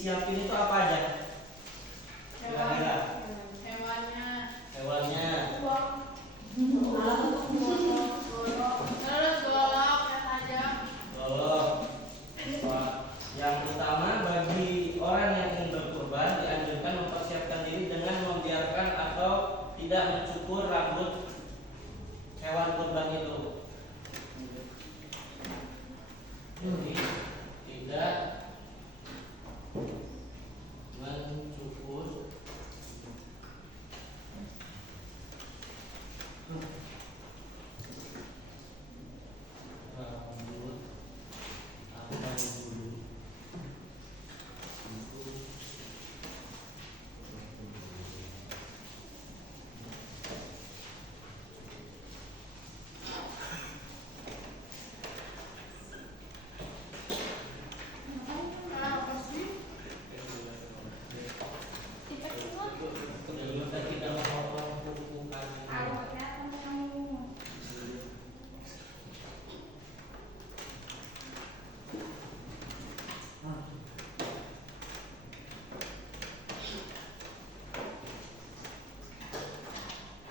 disiapin itu apa aja? Kira-kira hewannya, golok. Yang utama bagi orang yang ingin berkurban dianjurkan mempersiapkan diri dengan membiarkan atau tidak mencukur rambut hewan kurban itu. Jadi tidak mencukur rambut atau bulu.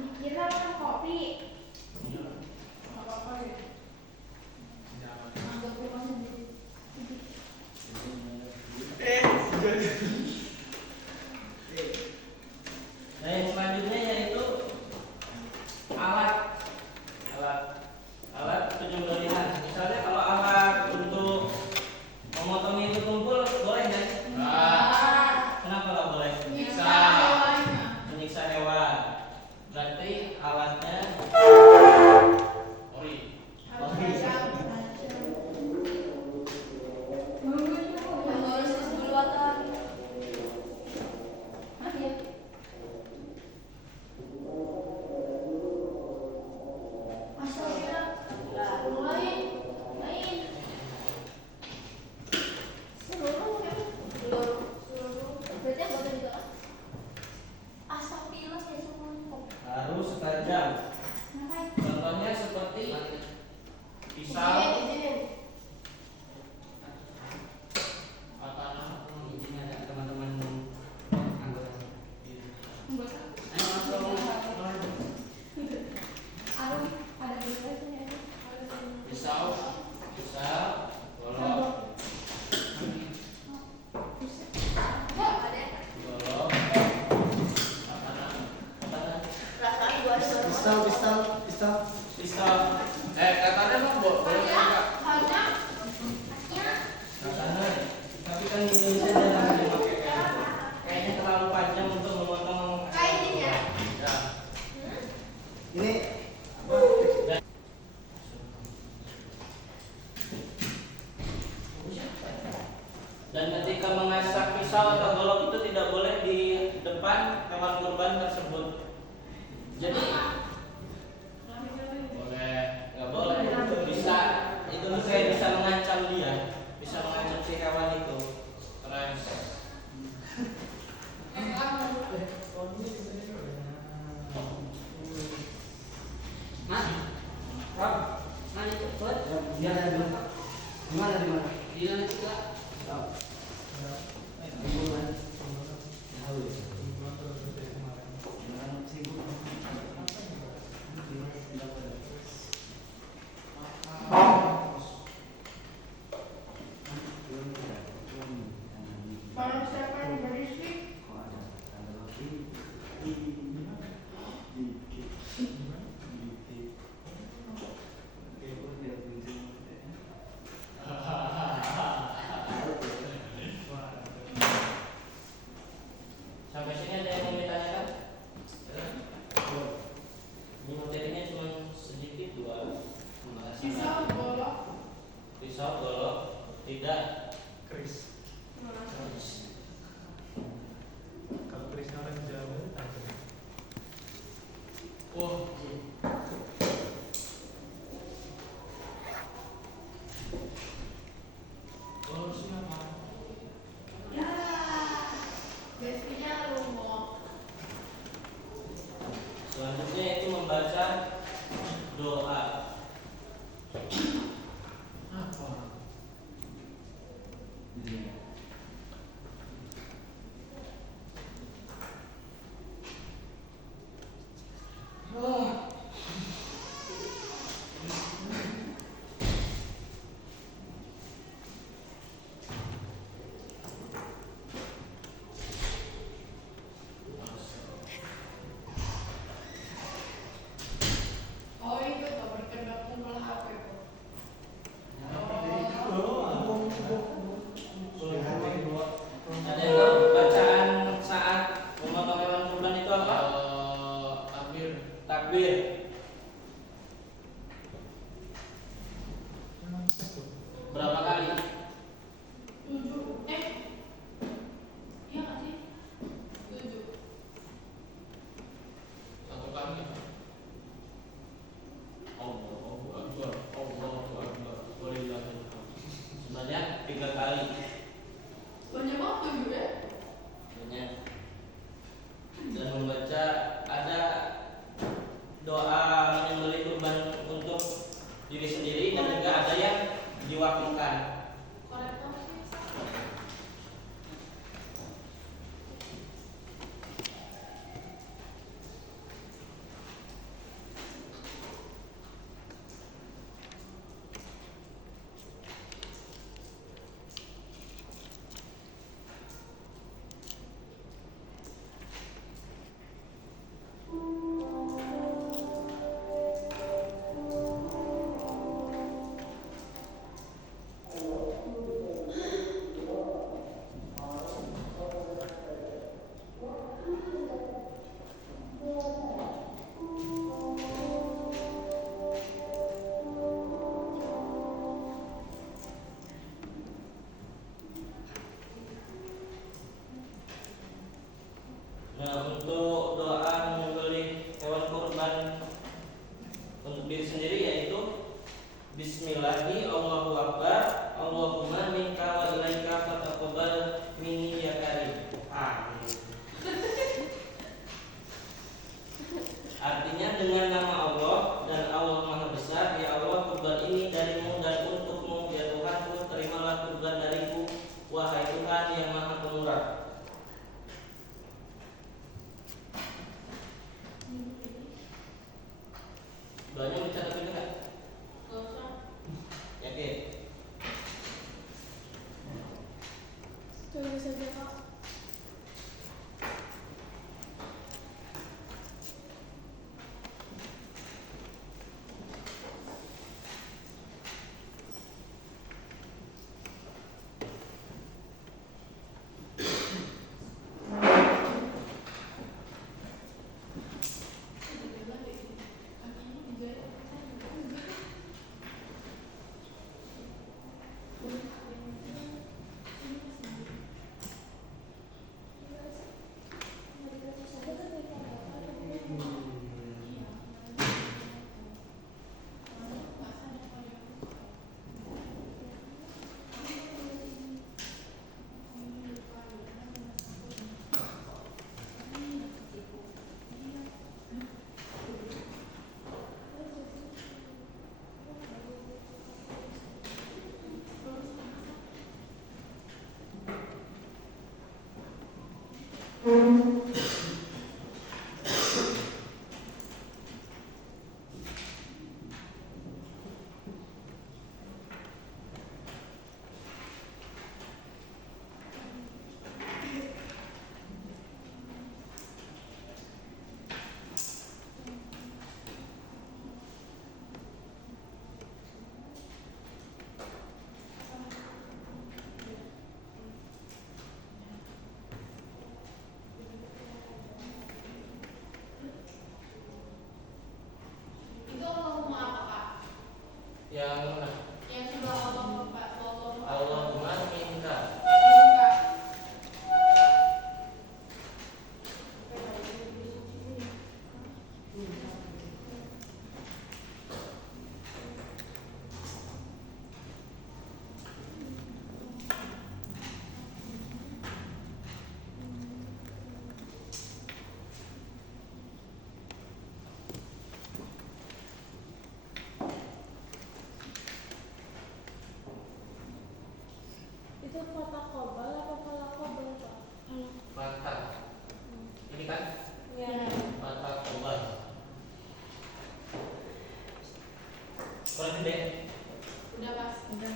Dikira kan kopi. Nggak apa-apa ya. Anggap rumah sendiri. Nah, yang selanjutnya yaitu alat penyembelihan. Misalnya kalau alat untuk memotong itu kumpul boleh nggak? Kenapa nggak boleh? Menyiksa hewan. Berarti alatnya ori. Harus tajam. Contohnya seperti pisau, teman-teman anggota. Pisau, golok, pistol. Katanya mau boleh enggak? Katana. Tapi kan di Indonesia jarang dipakai kayaknya terlalu panjang untuk memotong. Ya. Ini Dan ketika mengasak pisau atau golok itu tidak boleh di depan hewan kurban tersebut. Jadi nggak boleh. Itu kayak bisa mengancam dia, bisa mengancam si hewan itu. Stres. Kalau siapa yang berisik, Sampai sini ada yang mau ditanyakan? Ini materinya cuma sedikit dua. Pisau, golok, tidak. keris. Kalau kerisnya orang Jawa itu tajam. Siapa? biasanya lumok. Selanjutnya itu membaca doa. 3 kali. Banyak banget tuh ya. Banyak. Dan membaca ada doa menyembelih kurban untuk diri sendiri dan juga ada yang diwakilkan. Korektor sih. Nah, untuk doa menyembelih hewan kurban untuk diri sendiri yaitu Bismillahi Allahu Akbar Allahumma minka wa ilaika fataqabbal minni ya karim. Artinya dengan nama Allah dan Allah Maha Besar, ya Allah, kurban ini darimu dan untukmu, ya Tuhanku, terimalah kurban dariku, wahai Tuhan yang Maha Pemurah. Doanya dicatat juga nggak? Gak usah. Yakin? Tulis saja kak. Itu Allahumma apa kak? Yang mana? Yang sudah Allahumma Pak. Allahumma minka. Itu kota kobal apa kala kobal pak? Fatah. Ini kan Ya. Fatah Kobal. Kurang gede. Udah pas. Udah.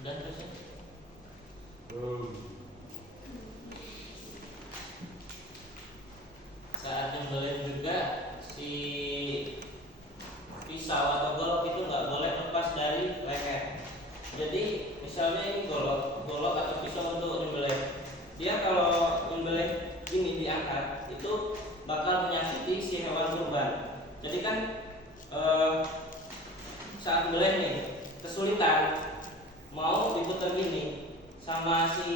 Udah selesai. Saat nyembelih juga si pisau atau golok itu nggak boleh lepas dari leher. Jadi misalnya ini golok atau pisau untuk nyembelih. Dia kalau nyembelih ini diangkat itu bakal menyakiti si hewan kurban. Jadi kan saat nyembelih nih kesulitan mau diputar gini sama si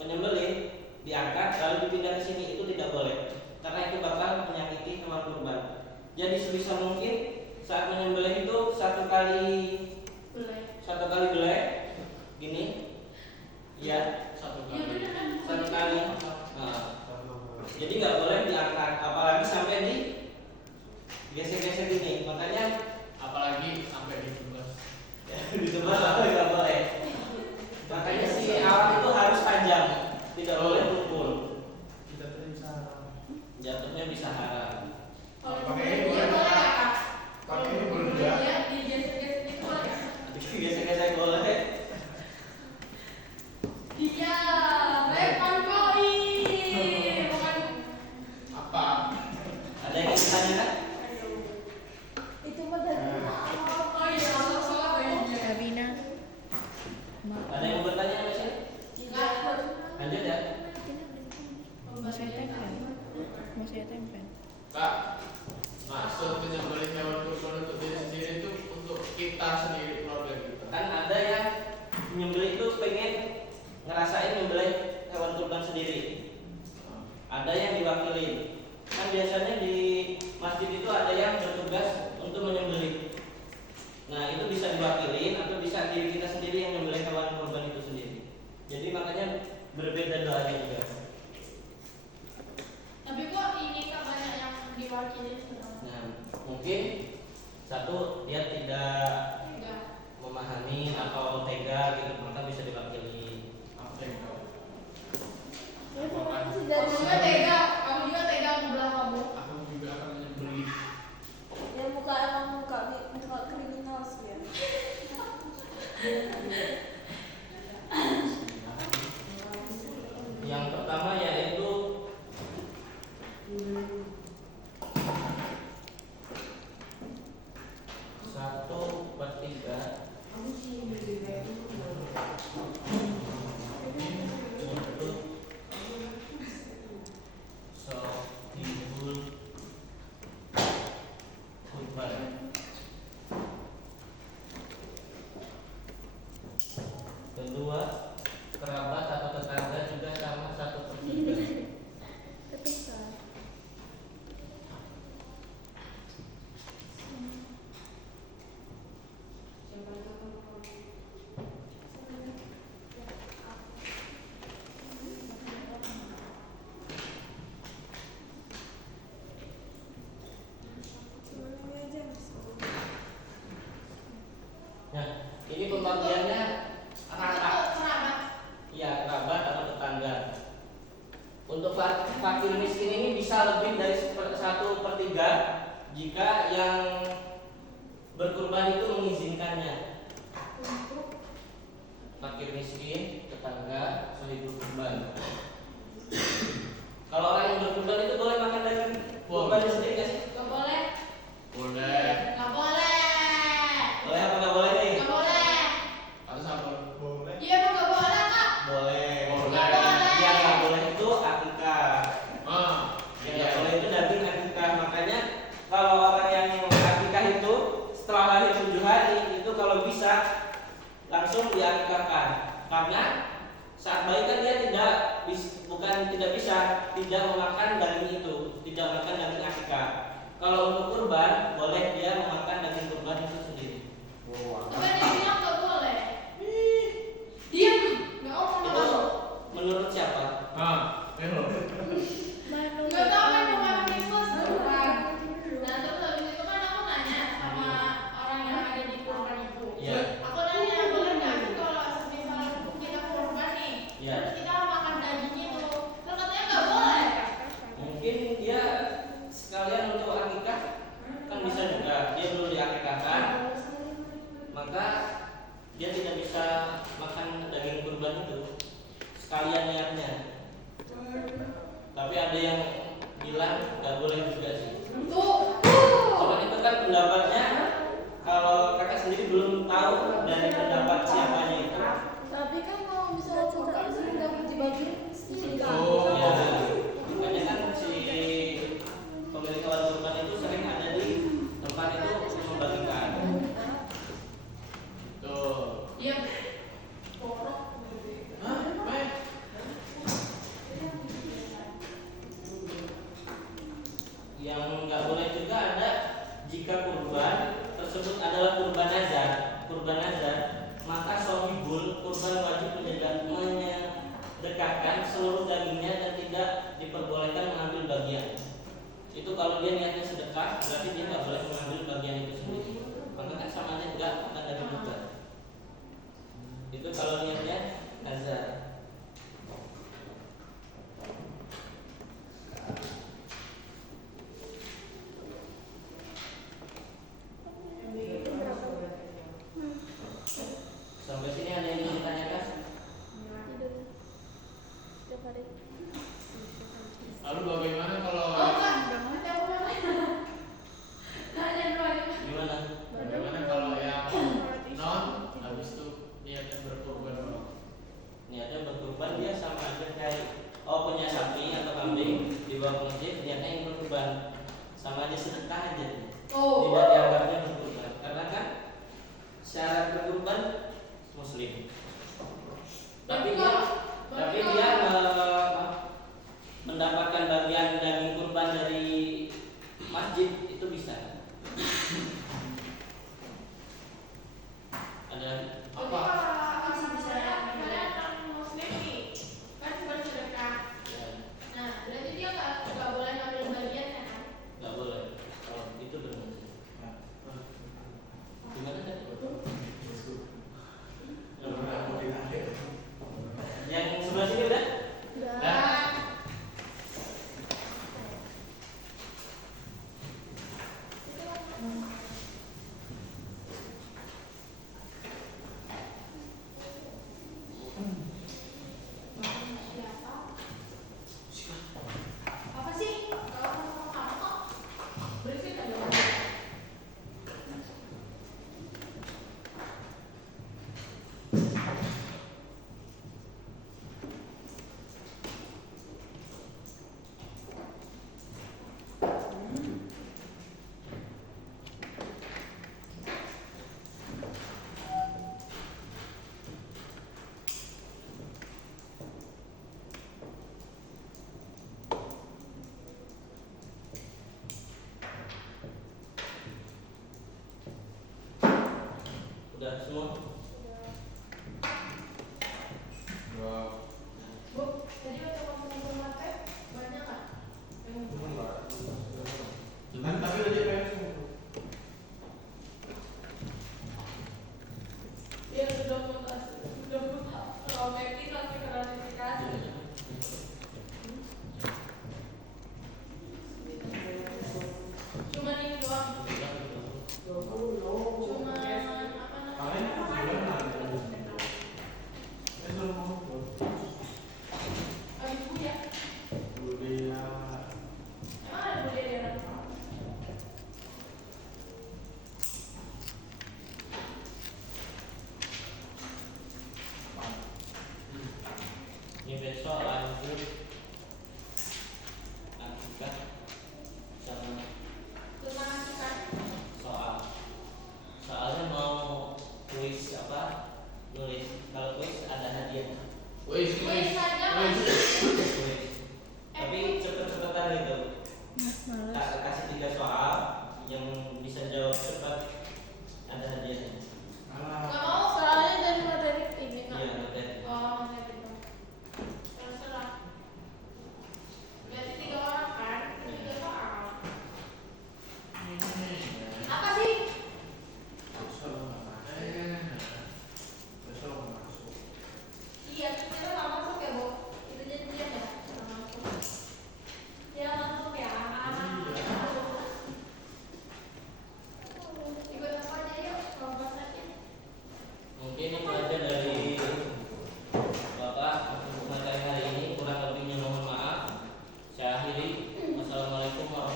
penyembelih diangkat lalu dipindah ke sini, itu tidak boleh karena itu bakal menyakiti hewan kurban. Jadi sebisa mungkin saat menyembelih itu satu kali belek gini ya, satu kali. Nah, jadi nggak boleh diangkat apalagi sampai di gesek-gesek gini, makanya Apalagi sampai ditebas. ditebas apa nggak boleh. Makanya si alat itu harus panjang, tidak boleh tumpul. Jatuhnya bisa haram. Pakai ini boleh nggak, Kak? Pakai ini boleh nggak? Gesek-gesek boleh. Apa? Ada yang ingin tanyakan? Itu mah dari Karina. Ada yang mau bertanya sama sini? Lanjut ya. Mau saya tempel. Mau saya tempel. Kak, maksud menyembelih hewan kurban untuk diri sendiri itu untuk kita sendiri, keluarga kita. Kan ada yang nyembelih itu pengen ngerasain nyembelih hewan kurban sendiri. Ada yang diwakili. Kan biasanya di masjid itu ada yang bertugas untuk menyembelih. Nah, itu bisa diwakili atau bisa diri kita sendiri yang menyembelih hewan kurban itu sendiri. Jadi makanya berbeda doanya juga. Tapi kok ini Kak banyak yang diwakili sebenarnya? Nah, mungkin satu dia tidak Enggak. memahami atau tega gitu, maka bisa diwakili. Ya pokoknya sih dari Kamu juga tega membelah kamu. Aku juga akan menyembelih. ya muka emang muka kriminal sih ya. Yang pertama yaitu satu per tiga untuk sohibul kurban. Kedua, kerabat atau tetangga juga sama satu per tiga. Kepisah. Nah, ini pembagiannya rata. Kerabat. Iya, kerabat atau tetangga. Untuk fakir miskin ini bisa lebih dari 1/3 jika yang berkurban itu mengizinkannya. Fakir miskin, tetangga, sohibul kurban. Kalau orang yang berkurban itu boleh makan dari kurban itu sendiri nggak sih? Gak boleh. Boleh. Gak boleh. Boleh apa nggak boleh nih? Gak boleh. Harus apa? Boleh. Iya emang gak boleh Kak. Boleh. Boleh. Yang nggak boleh itu akikah. Ah, Yang nggak boleh itu daging akikah. Makanya kalau orang yang akikah itu setelah lahir 7 hari itu kalau bisa langsung diakikahkan. Karena saat bayi kan dia tidak bisa tidak memakan daging itu, tidak makan daging akikah. Kalau untuk kurban boleh dia memakan daging kurban itu sendiri. Tapi dia bilang gak boleh. Diam. Gak ngomong sama Itu kamu. menurut siapa? Melo. Gak tau kan cuma minggu sebulan. Nah terus habis itu kan aku nanya sama orang yang ada di kurban itu. Iya. Aku nanya boleh nggak sih kalau semisal kita kurban nih, Iya. terus kita makan daging itu, terus katanya nggak boleh. Mungkin dia sekalian untuk akikah kan bisa juga dia belum diakikahkan, maka dia tidak bisa sekalian niatnya. Tapi ada yang bilang nggak boleh juga sih. Cuman itu kan pendapatnya, kalau kakak sendiri belum tahu dari pendapat siapanya itu. Tapi kan kalau misalnya cerita ini nggak dibagi Oh. Ya, makanya kan si pemilik hewan kurban itu sering ada di tempat itu membagikan. Tuh. Iya. Borok. Hah? Baik. Yang nggak boleh juga ada jika kurban tersebut adalah kurban nazar. Kurban nazar, maka sohibul kurban wajib menyedekahkan seluruh dagingnya dan tidak diperbolehkan mengambil bagian. Itu kalau dia niatnya sedekah, berarti dia nggak boleh mengambil bagian itu sendiri. Maka kan sama aja enggak makan daging kurban. Itu kalau niatnya nazar. Sampai sini ada yang ingin ditanyakan? Tiap hari. Lalu bagaimana kalau Oh enggak, ada apa namanya? Nanya dulu aja. Gimana? bagaimana kalau yang non habis itu niatnya berkorban Bang? Niatnya berkurban dia sama aja kayak punya sapi atau kambing dibawa ke masjid, niatnya yang berkurban, sama aja sedekah aja. Oh. Tidak dianggapnya berkurban karena kan syarat berkurban muslim. Tapi dia mendapatkan bagian daging kurban dari masjid itu bisa. Ada lagi? Apa? Kalau misalnya kalian orang muslim nih, kan cuma sedekah. Ya, Nah, berarti dia nggak boleh ngambil bagian kan? nggak boleh. Kalau itu benar. Gimana tadi? Yang sebelah sini udah? Nah, apa sih? Kalau ngomong kamu kok berisik aja. Udah semua? Bu, tadi waktu kamu ngumpul mate, banyak nggak? Yang ngumpul? Cuman tapi udah DPR Iya, sudah mutasi, sudah kalau Meki nanti ke ratifikasi. Cuman ini doang. Cuman apa namanya? Habis bu ya? Emang ada budaya di orang? Assalamualaikum warahmatullahi